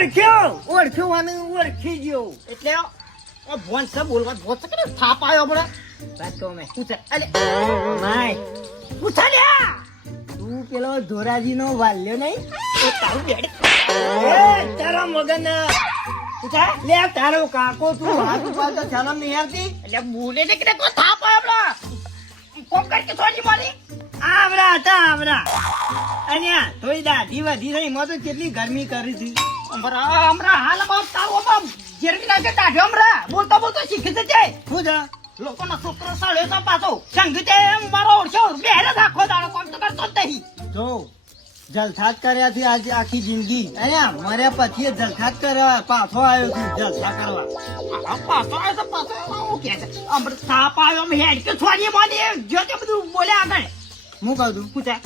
ઓળખ્યો અને ઓળખી ગયો એટલે ભોન છે બોલવા ભોન છે કે થાપ આવ્યો આપણે વાત કહું મેં પૂછે અલે માય પૂછા લ્યા તું પેલો ધોરાજી નો વાલ્યો નહીં એ તારું બેડ તારા મગન પૂછા લે તારો કાકો તું હાથ ઉપર તો જલમ નહીં આવતી એટલે બોલે ને કે કોઈ થાપ આવ્યો આપણે કોમ કર કે થોડી મારી આવરા હતા આવરા અને થોડી દાઢી વધી રહી એમાં તો કેટલી ગરમી કરી હતી હમણાં હાલ બાપ તારું બાપ જેરવી નાખે કાઢ્યો હમણાં બોલતો શીખી જજે શું છે લોકોનો છોકરો સાળ્યો છે પાછો સંગીતે મારો ઓળખ્યો બેરે આખો દાડો કોમ તો કરતો જ નહીં જો જલસા જ કર્યા છે આજે આખી જિંદગી અહીંયા મર્યા પછી જલસા જ કરવા પાછો આવ્યો છું જલસા કરવા પાછો આવ્યો છે પાછો શું કે છે હમણાં થાપ આવ્યો અમે હેડ કે છોડીએ મોડી જો તે બધું બોલ્યા આગળ હું કહું છું પૂછા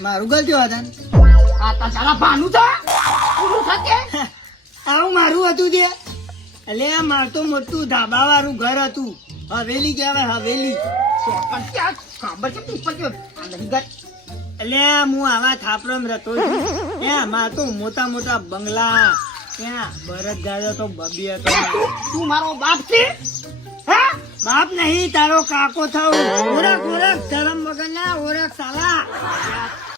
મારું ગલતી હતા આ તા તારા ભાનું છે પૂરું થકે આવું મારું હતું તે એટલે માર તો મોટું ધાબા વાળું ઘર હતું હવેલી કહેવાય હવેલી પણ ક્યાં ખબર છે પીપલ કે આ નહીં ગઈ એટલે હું આવા થાપરમ રહેતો છું માર તો મોટા મોટા બંગલા ત્યાં બરદ ગાયો તો બબી હતો તું મારો બાપ છે હા બાપ નહીં તારો કાકો થવું ઓરખ ધરમ વગર ના ઓરખ સાલા